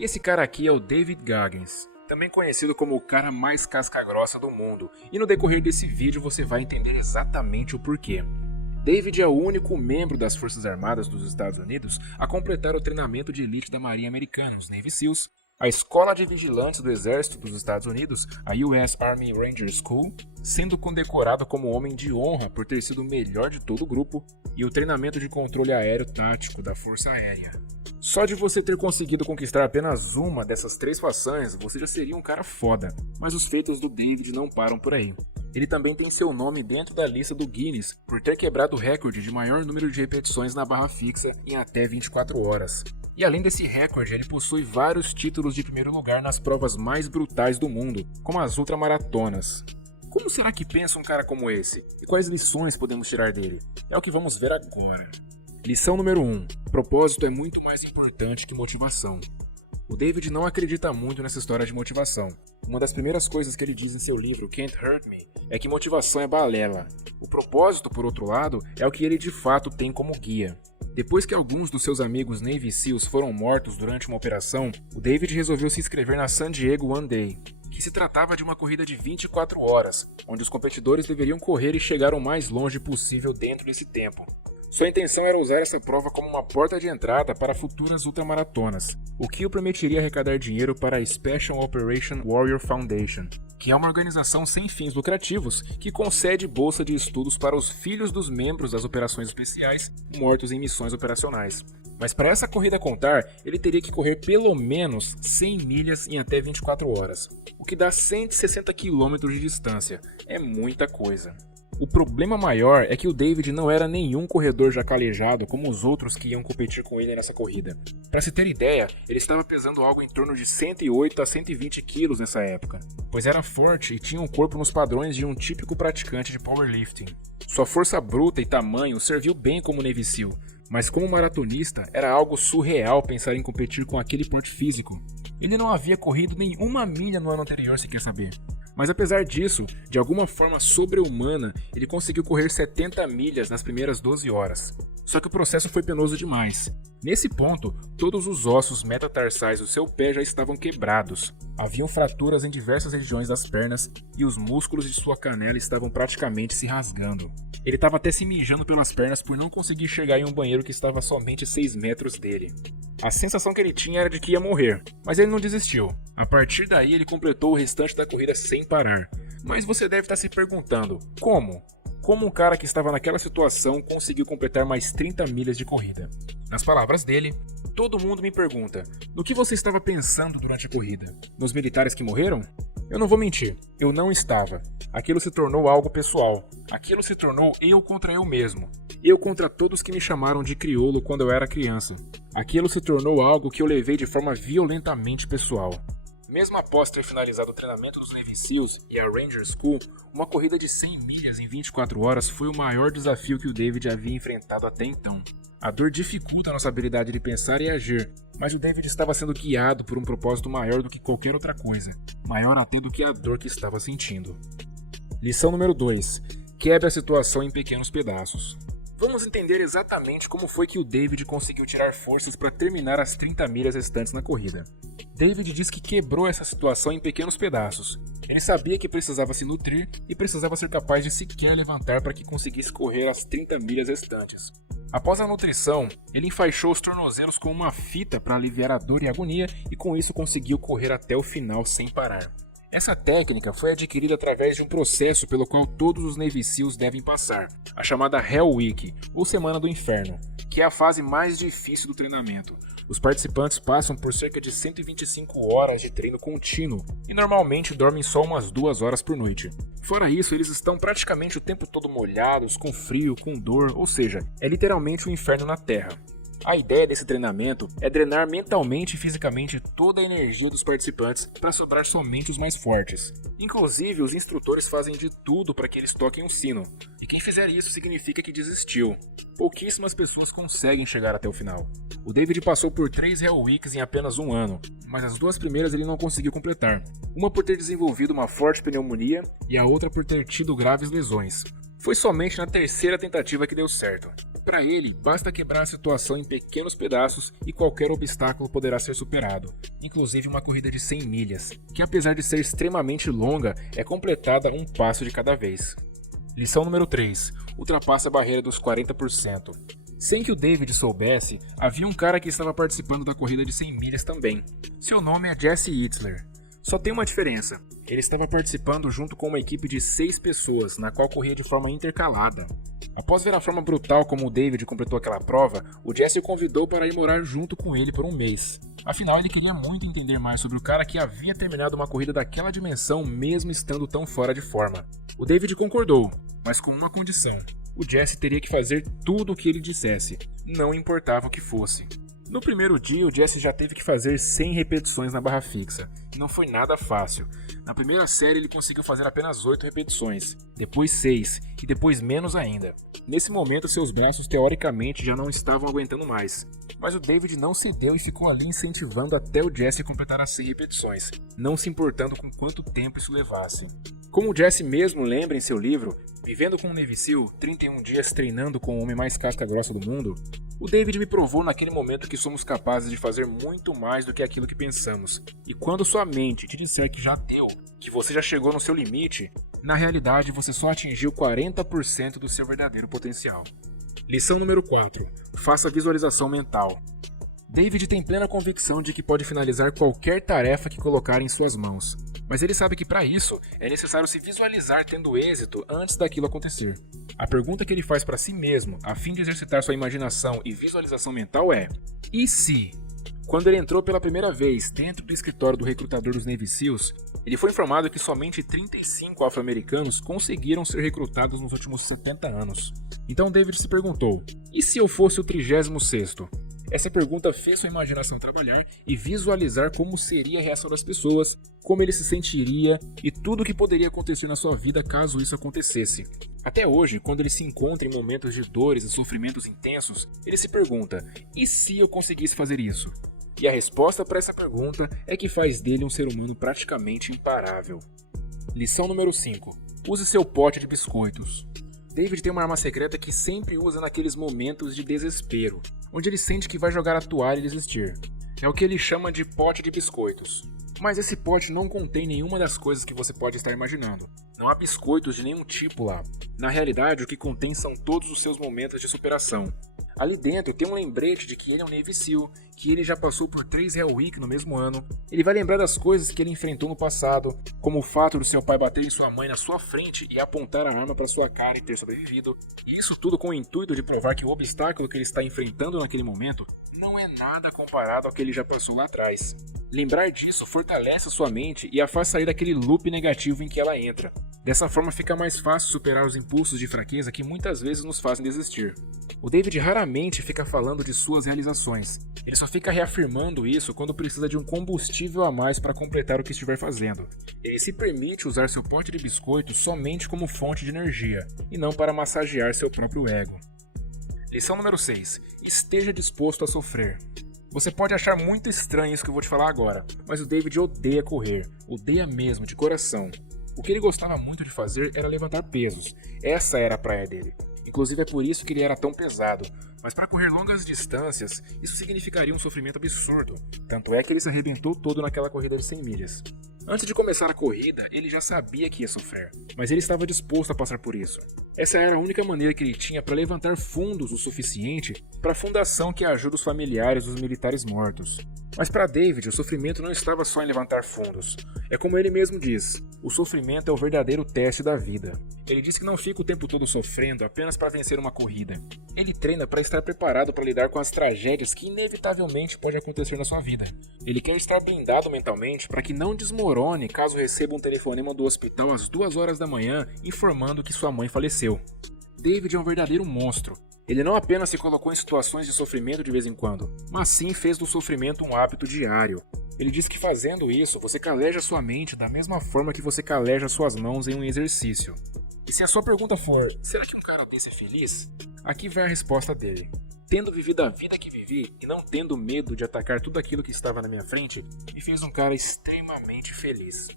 E esse cara aqui é o David Goggins, também conhecido como o cara mais casca-grossa do mundo, e no decorrer desse vídeo você vai entender exatamente o porquê. David é o único membro das Forças Armadas dos Estados Unidos a completar o treinamento de elite da Marinha Americana, os Navy SEALs, a Escola de Vigilantes do Exército dos Estados Unidos, a US Army Ranger School, sendo condecorado como homem de honra por ter sido o melhor de todo o grupo, e o treinamento de controle aéreo tático da Força Aérea. Só de você ter conseguido conquistar apenas uma dessas 3 façanhas, você já seria um cara foda, mas os feitos do David não param por aí. Ele também tem seu nome dentro da lista do Guinness por ter quebrado o recorde de maior número de repetições na barra fixa em até 24 horas. E além desse recorde, ele possui vários títulos de primeiro lugar nas provas mais brutais do mundo, como as ultramaratonas. Como será que pensa um cara como esse? E quais lições podemos tirar dele? É o que vamos ver agora. Lição número 1. Propósito é muito mais importante que motivação. O David não acredita muito nessa história de motivação. Uma das primeiras coisas que ele diz em seu livro Can't Hurt Me é que motivação é balela. O propósito, por outro lado, é o que ele de fato tem como guia. Depois que alguns dos seus amigos Navy SEALs foram mortos durante uma operação, o David resolveu se inscrever na San Diego One Day, que se tratava de uma corrida de 24 horas, onde os competidores deveriam correr e chegar o mais longe possível dentro desse tempo. Sua intenção era usar essa prova como uma porta de entrada para futuras ultramaratonas, o que o permitiria arrecadar dinheiro para a Special Operation Warrior Foundation, que é uma organização sem fins lucrativos que concede bolsa de estudos para os filhos dos membros das operações especiais mortos em missões operacionais. Mas para essa corrida contar, ele teria que correr pelo menos 100 milhas em até 24 horas, o que dá 160 km de distância. É muita coisa. O problema maior é que o David não era nenhum corredor já calejado como os outros que iam competir com ele nessa corrida. Para se ter ideia, ele estava pesando algo em torno de 108 a 120 quilos nessa época, pois era forte e tinha um corpo nos padrões de um típico praticante de powerlifting. Sua força bruta e tamanho serviu bem como Navy SEAL, mas como maratonista era algo surreal pensar em competir com aquele porte físico. Ele não havia corrido nenhuma milha no ano anterior, se quer saber. Mas apesar disso, de alguma forma sobre-humana, ele conseguiu correr 70 milhas nas primeiras 12 horas. Só que o processo foi penoso demais. Nesse ponto, todos os ossos metatarsais do seu pé já estavam quebrados. Haviam fraturas em diversas regiões das pernas e os músculos de sua canela estavam praticamente se rasgando. Ele estava até se mijando pelas pernas por não conseguir chegar em um banheiro que estava a somente 6 metros dele. A sensação que ele tinha era de que ia morrer, mas ele não desistiu. A partir daí ele completou o restante da corrida sem parar. Mas você deve estar se perguntando, como? Como um cara que estava naquela situação conseguiu completar mais 30 milhas de corrida? Nas palavras dele, todo mundo me pergunta, no que você estava pensando durante a corrida? Nos militares que morreram? Eu não vou mentir, eu não estava. Aquilo se tornou algo pessoal. Aquilo se tornou eu contra eu mesmo. Eu contra todos que me chamaram de crioulo quando eu era criança. Aquilo se tornou algo que eu levei de forma violentamente pessoal. Mesmo após ter finalizado o treinamento dos Navy SEALs e a Ranger School, uma corrida de 100 milhas em 24 horas foi o maior desafio que o David havia enfrentado até então. A dor dificulta nossa habilidade de pensar e agir, mas o David estava sendo guiado por um propósito maior do que qualquer outra coisa, maior até do que a dor que estava sentindo. Lição número 2. Quebre a situação em pequenos pedaços. Vamos entender exatamente como foi que o David conseguiu tirar forças para terminar as 30 milhas restantes na corrida. David diz que quebrou essa situação em pequenos pedaços. Ele sabia que precisava se nutrir e precisava ser capaz de sequer levantar para que conseguisse correr as 30 milhas restantes. Após a nutrição, ele enfaixou os tornozelos com uma fita para aliviar a dor e a agonia e com isso conseguiu correr até o final sem parar. Essa técnica foi adquirida através de um processo pelo qual todos os Navy SEALs devem passar, a chamada Hell Week, ou Semana do Inferno, que é a fase mais difícil do treinamento. Os participantes passam por cerca de 125 horas de treino contínuo e normalmente dormem só umas 2 horas por noite. Fora isso, eles estão praticamente o tempo todo molhados, com frio, com dor, ou seja, é literalmente um inferno na Terra. A ideia desse treinamento é drenar mentalmente e fisicamente toda a energia dos participantes para sobrar somente os mais fortes. Inclusive, os instrutores fazem de tudo para que eles toquem um sino, e quem fizer isso significa que desistiu. Pouquíssimas pessoas conseguem chegar até o final. O David passou por 3 Hell Weeks em apenas um ano, mas as 2 primeiras ele não conseguiu completar. Uma por ter desenvolvido uma forte pneumonia e a outra por ter tido graves lesões. Foi somente na 3ª tentativa que deu certo. Para ele, basta quebrar a situação em pequenos pedaços e qualquer obstáculo poderá ser superado, inclusive uma corrida de 100 milhas, que apesar de ser extremamente longa, é completada um passo de cada vez. Lição número 3. Ultrapasse a barreira dos 40%. Sem que o David soubesse, havia um cara que estava participando da corrida de 100 milhas também. Seu nome é Jesse Itzler. Só tem uma diferença. Ele estava participando junto com uma equipe de 6 pessoas, na qual corria de forma intercalada. Após ver a forma brutal como o David completou aquela prova, o Jesse o convidou para ir morar junto com ele por um mês. Afinal, ele queria muito entender mais sobre o cara que havia terminado uma corrida daquela dimensão mesmo estando tão fora de forma. O David concordou, mas com uma condição. O Jesse teria que fazer tudo o que ele dissesse, não importava o que fosse. No primeiro dia, o Jesse já teve que fazer 100 repetições na barra fixa, e não foi nada fácil. Na primeira série ele conseguiu fazer apenas 8 repetições, depois 6 e depois menos ainda. Nesse momento seus braços teoricamente já não estavam aguentando mais, mas o David não cedeu e ficou ali incentivando até o Jesse completar as 100 repetições, não se importando com quanto tempo isso levasse. Como o Jesse mesmo lembra em seu livro, Vivendo com um Navy SEAL, 31 dias treinando com o homem mais casca grossa do mundo, o David me provou naquele momento que somos capazes de fazer muito mais do que aquilo que pensamos. E quando sua mente te disser que já deu, que você já chegou no seu limite, na realidade você só atingiu 40% do seu verdadeiro potencial. Lição número 4. Faça visualização mental. David tem plena convicção de que pode finalizar qualquer tarefa que colocar em suas mãos, mas ele sabe que para isso é necessário se visualizar tendo êxito antes daquilo acontecer. A pergunta que ele faz para si mesmo, a fim de exercitar sua imaginação e visualização mental é: e se? Quando ele entrou pela primeira vez dentro do escritório do recrutador dos Navy SEALs, ele foi informado que somente 35 afro-americanos conseguiram ser recrutados nos últimos 70 anos. Então David se perguntou: e se eu fosse o 36º? Essa pergunta fez sua imaginação trabalhar e visualizar como seria a reação das pessoas, como ele se sentiria e tudo o que poderia acontecer na sua vida caso isso acontecesse. Até hoje, quando ele se encontra em momentos de dores e sofrimentos intensos, ele se pergunta: e se eu conseguisse fazer isso? E a resposta para essa pergunta é que faz dele um ser humano praticamente imparável. Lição número 5. Use seu pote de biscoitos. David tem uma arma secreta que sempre usa naqueles momentos de desespero, onde ele sente que vai jogar a toalha e desistir. É o que ele chama de pote de biscoitos. Mas esse pote não contém nenhuma das coisas que você pode estar imaginando. Não há biscoitos de nenhum tipo lá. Na realidade, o que contém são todos os seus momentos de superação. Ali dentro tem um lembrete de que ele é um Navy SEAL, que ele já passou por 3 Hell Week no mesmo ano. Ele vai lembrar das coisas que ele enfrentou no passado, como o fato do seu pai bater em sua mãe na sua frente e apontar a arma para sua cara e ter sobrevivido. E isso tudo com o intuito de provar que o obstáculo que ele está enfrentando naquele momento não é nada comparado ao que ele já passou lá atrás. Lembrar disso fortalece a sua mente e a faz sair daquele loop negativo em que ela entra. Dessa forma fica mais fácil superar os impulsos de fraqueza que muitas vezes nos fazem desistir. O David raramente fica falando de suas realizações. Ele só fica reafirmando isso quando precisa de um combustível a mais para completar o que estiver fazendo. Ele se permite usar seu pote de biscoito somente como fonte de energia, e não para massagear seu próprio ego. Lição número 6. Esteja disposto a sofrer. Você pode achar muito estranho isso que eu vou te falar agora, mas o David odeia correr, odeia mesmo, de coração. O que ele gostava muito de fazer era levantar pesos, essa era a praia dele. Inclusive é por isso que ele era tão pesado, mas para correr longas distâncias, isso significaria um sofrimento absurdo. Tanto é que ele se arrebentou todo naquela corrida de 100 milhas. Antes de começar a corrida, ele já sabia que ia sofrer, mas ele estava disposto a passar por isso. Essa era a única maneira que ele tinha para levantar fundos o suficiente para a fundação que ajuda os familiares dos militares mortos. Mas para David, o sofrimento não estava só em levantar fundos. É como ele mesmo diz, o sofrimento é o verdadeiro teste da vida. Ele diz que não fica o tempo todo sofrendo apenas para vencer uma corrida. Ele treina para estar preparado para lidar com as tragédias que inevitavelmente podem acontecer na sua vida. Ele quer estar blindado mentalmente para que não desmorone caso receba um telefonema do hospital às 2 horas da manhã informando que sua mãe faleceu. David é um verdadeiro monstro. Ele não apenas se colocou em situações de sofrimento de vez em quando, mas sim fez do sofrimento um hábito diário. Ele diz que fazendo isso, você caleja sua mente da mesma forma que você caleja suas mãos em um exercício. E se a sua pergunta for, será que um cara desse é feliz? Aqui vai a resposta dele. Tendo vivido a vida que vivi e não tendo medo de atacar tudo aquilo que estava na minha frente, me fez um cara extremamente feliz.